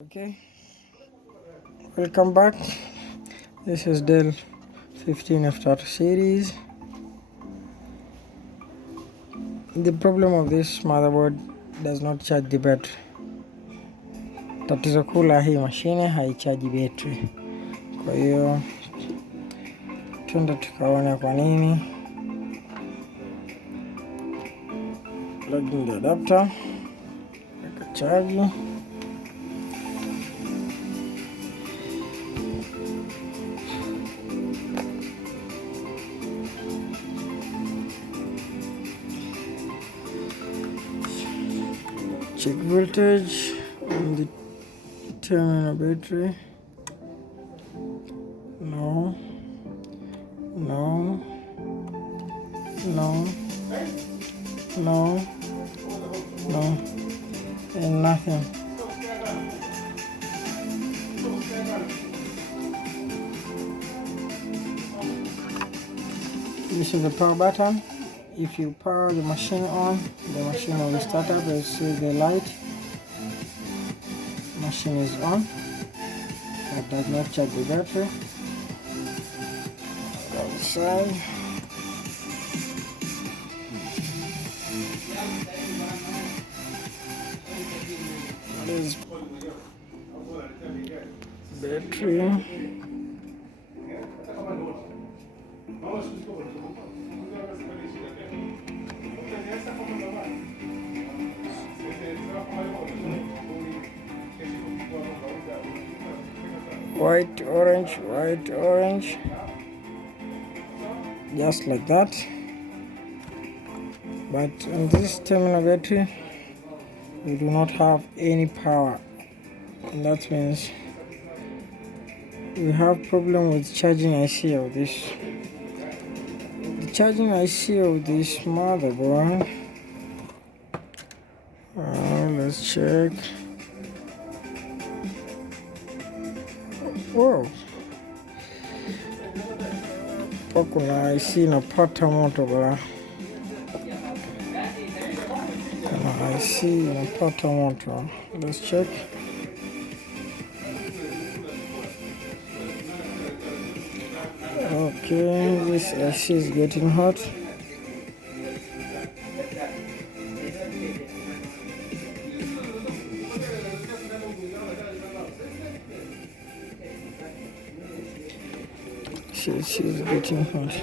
Okay, welcome back. This is Dell 15F series. The problem of this motherboard does not charge the battery. Tatizo kuu la hii mashine haichaji battery. Kwa hiyo twende tukaona kwa nini. Plug in the adapter, weka chaji. Check voltage on the terminal battery. No, and nothing. This is the power button. If you power the machine on, the machine will start up. You see the light. Machine is on. That does not charge the battery. Outside. This battery. White, orange, just like that. But on this terminal battery, we do not have any power, and that means we have problem with charging IC of this. The charging IC of this motherboard. Let's check. Wow, kuna IC inapata moto bwana. Kuna IC inapata moto. Let's check. Okay, this IC is getting hot. She's getting hot.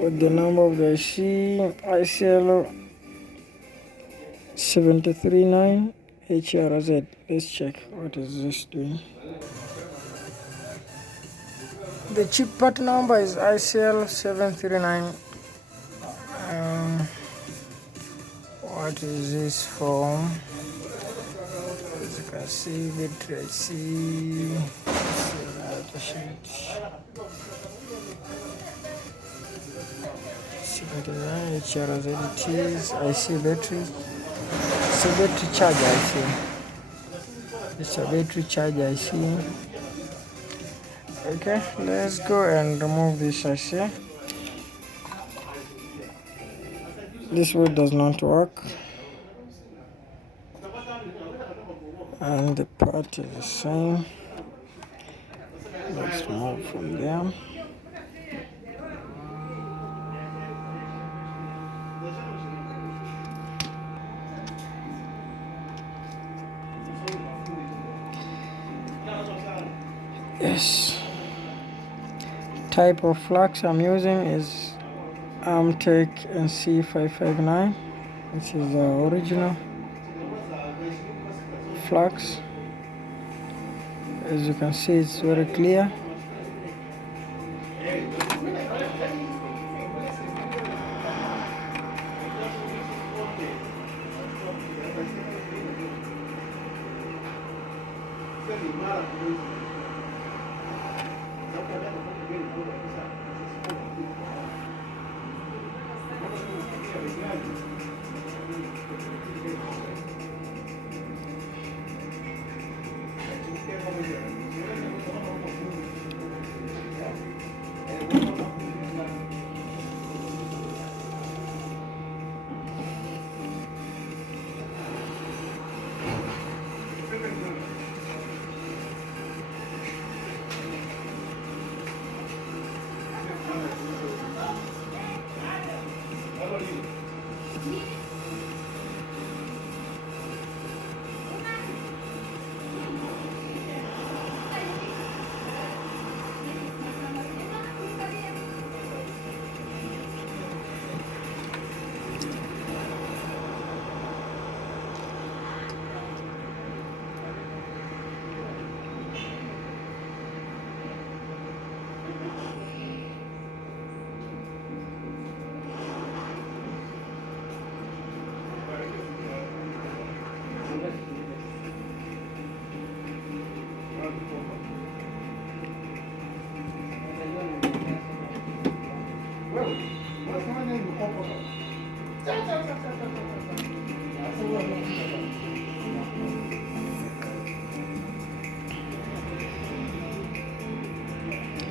With the number of the ICL 739 HRZ. Let's check what is this doing. The chip part number is ICL 739. What is this for? As you can see, battery IC. HRZ it is. IC battery. It's a battery charger IC. It's a battery charger IC. Okay, let's go and remove this IC. This one does not work, and the part is the same. Let's move from there. Yes. Type of flux I'm using is Amtech NC559, which is the original flux. As you can see, it's very clear.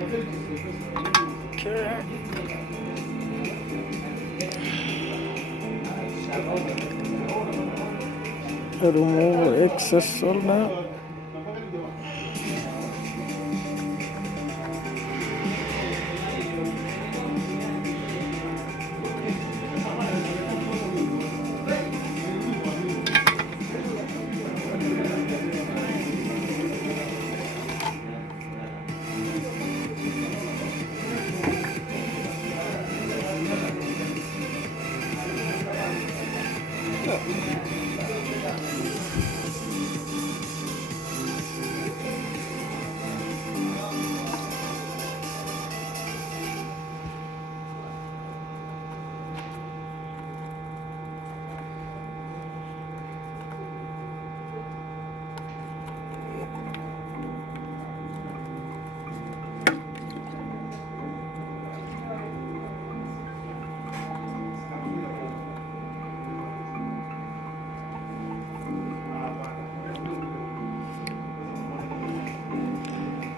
Okay. Remove excess solder.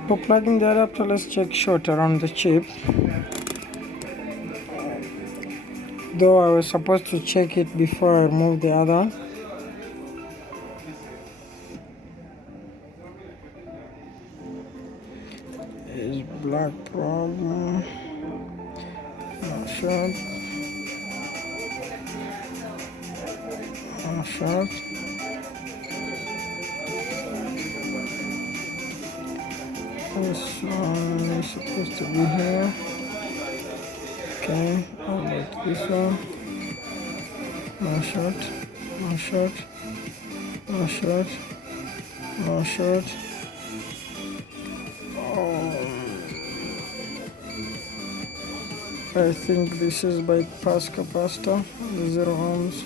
For plugging the adapter, let's check short around the chip. Though I was supposed to check it before I remove the other. Is black problem. Not short. Not short. This one is supposed to be here. Okay, how about this one? No short, no short, no short, no short. Oh, I think this is bypass capacitor, the 0 ohms.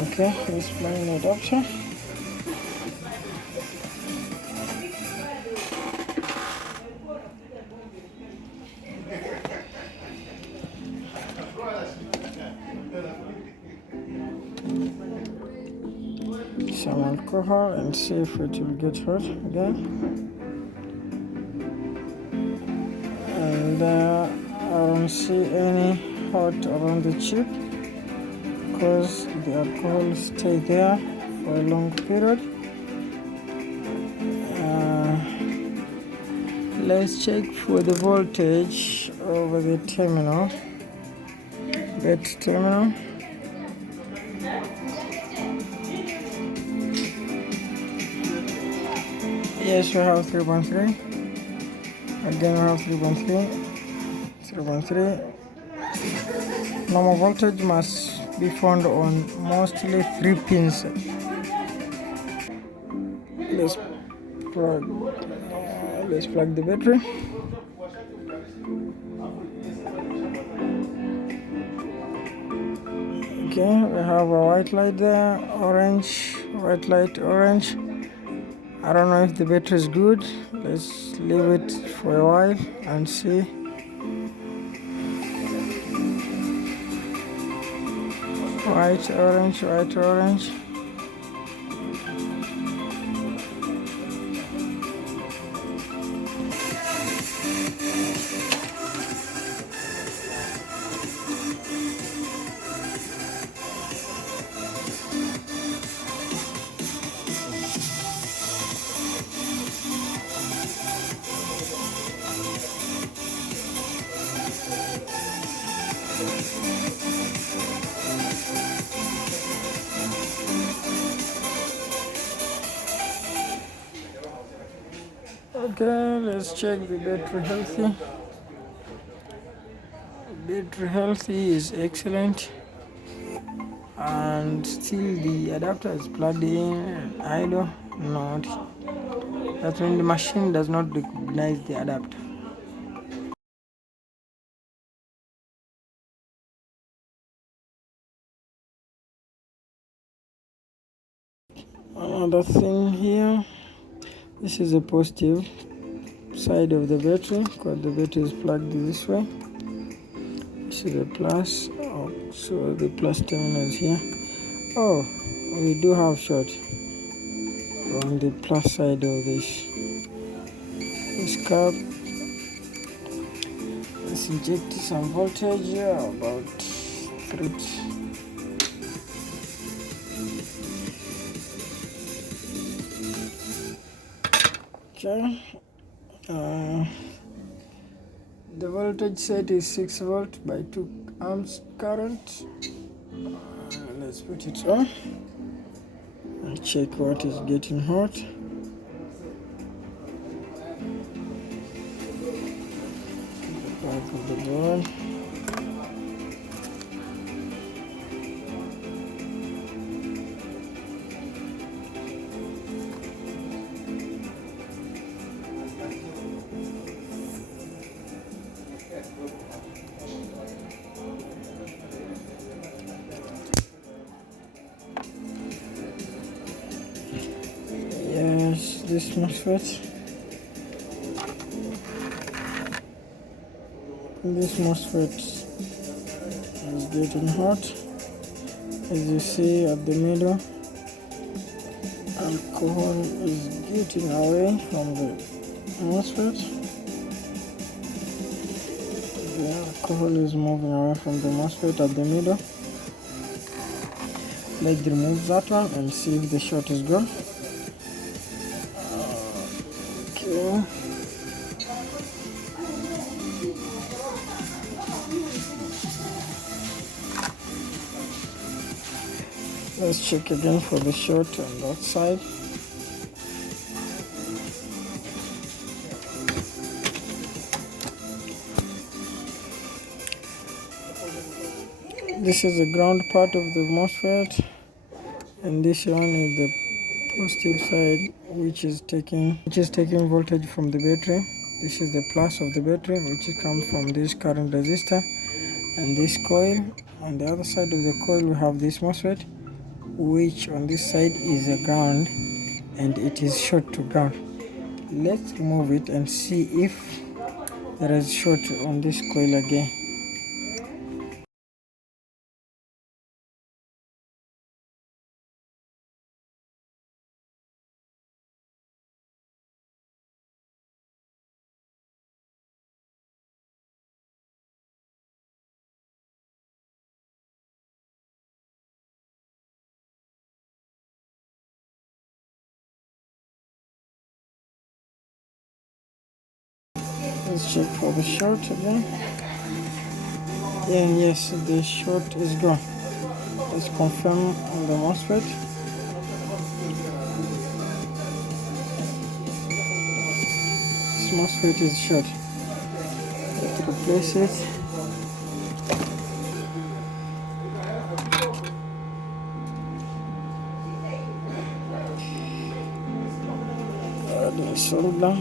Okay, let's plug in the adapter. Some alcohol and see if it will get hot again. And I don't see any hot around the chip because the alcohol stay there for a long period. Let's check for the voltage over the terminal. That terminal. Yes, we have 3.3. Again, we have 3.3. 3.3. Normal voltage must be found on mostly 3 pins. Let's plug the battery. Okay, we have a white light there, orange, white light, orange. I don't know if the battery is good. Let's leave it for a while and see. White, orange, white, orange. Okay, let's check the battery healthy. Battery healthy is excellent, and still the adapter is plugged in idle. Not that when the machine does not recognize the adapter. Another thing here, this is a positive side of the battery because the battery is plugged this way. This is a plus, so the plus terminal is here. Oh, we do have short on the plus side of this cap. Let's inject some voltage here, about 3. Okay. The voltage set is 6 volt by 2 amps current. Let's put it on and check what is getting hot. The back of the board. Yes, this MOSFET. This MOSFET is getting hot. As you see at the middle, alcohol is getting away from the MOSFET. The alcohol is moving away from the MOSFET at the middle. Let's remove that one and see if the short is gone. Okay. Let's check again for the short on that side. This is the ground part of the MOSFET, and this one is the positive side, which is taking voltage from the battery. This is the plus of the battery, which comes from this current resistor and this coil. On the other side of the coil, we have this MOSFET, which on this side is a ground, and it is short to ground. Let's remove it and see if there is short on this coil again. Let's check for the short again. And yes, the short is gone. Let's confirm on the MOSFET. This MOSFET is short. Let's replace it. Add solder.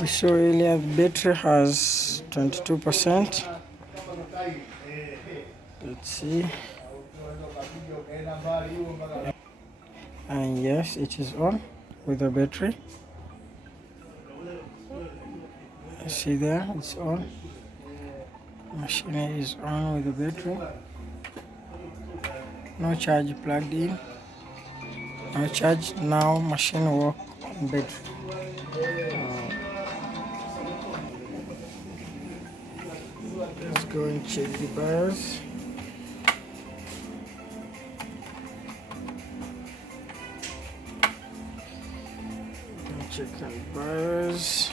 We saw earlier the battery has 22%. Let's see. And yes, it is on with the battery. See there, it's on. Machine is on with the battery. No charge plugged in. No charge. Now machine work on battery. Let's go and check the BIOS. Check the BIOS.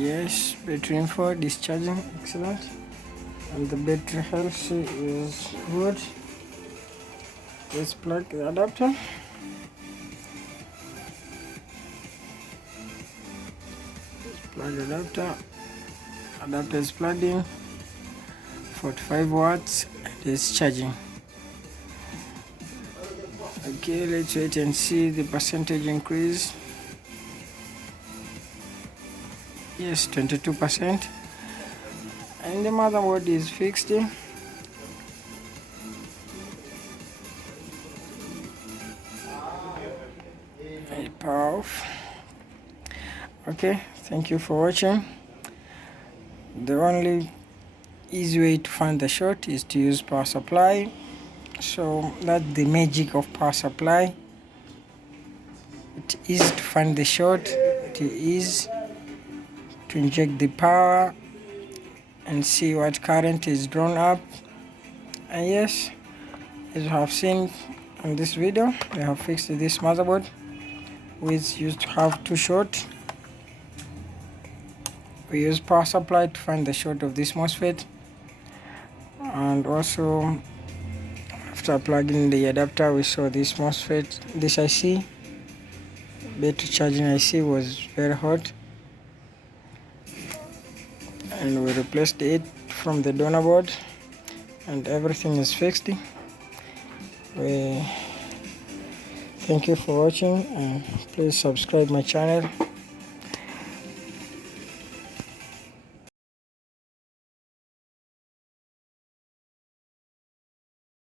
Yes, battery info discharging, excellent, and the battery health is good. Let's plug the adapter. Plug the adapter. Adapter is plugged in. 45 watts. It is charging. Okay, let's wait and see the percentage increase. Yes, 22%. And the motherboard is fixed. Power off. Okay, thank you for watching. The only easy way to find the short is to use power supply. So that's the magic of power supply. It is to find the short. It is to inject the power and see what current is drawn up. And yes, as you have seen in this video, we have fixed this motherboard, which used to have two short. We use power supply to find the short of this MOSFET, and also after plugging the adapter, we saw this MOSFET, this IC, battery charging IC was very hot, and we replaced it from the donor board, and everything is fixed. We thank you for watching, and please subscribe my channel.